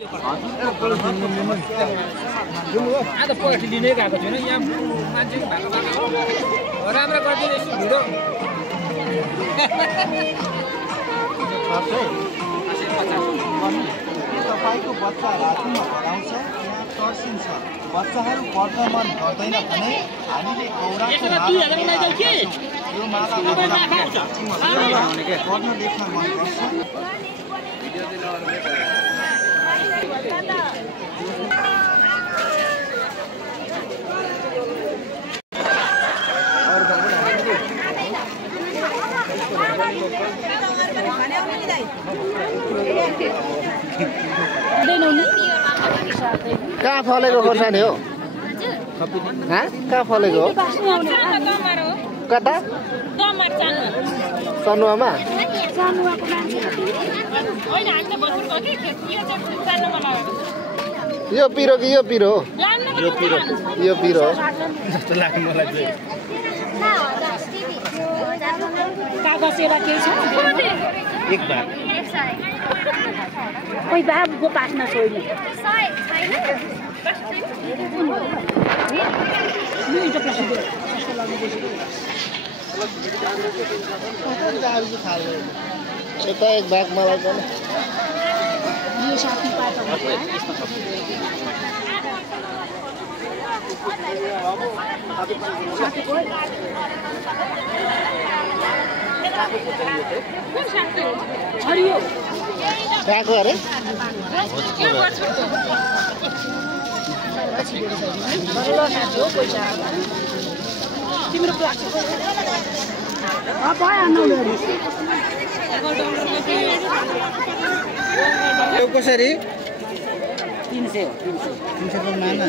आज पल्टी लिनै गएको छैन यहाँ मान्छे भएको राम्रो गरिदिनु यसो भिडियो तपाईको बच्चा रातिमा पढाउँछ यहाँ तर्सिन्छ बच्चाहरू पढ्न मन गर्दैन भने हामीले कौराको माला पढ्न लेख्न मन गर्छ कहाँ फलेको खोर्सानी हो कहाँ फलेको हो कता सनुवामा यो पिरो कि यो पिरो हो यो पिरो हो जस्तो लाग्यो मलाई चाहिँ एक भाग कोही बाबुको पास्न छोड्नु यता एक भाग मलाई पनि यो साथी पाएको कहाँको अरे तिम्रो कसरी 300 300 को माना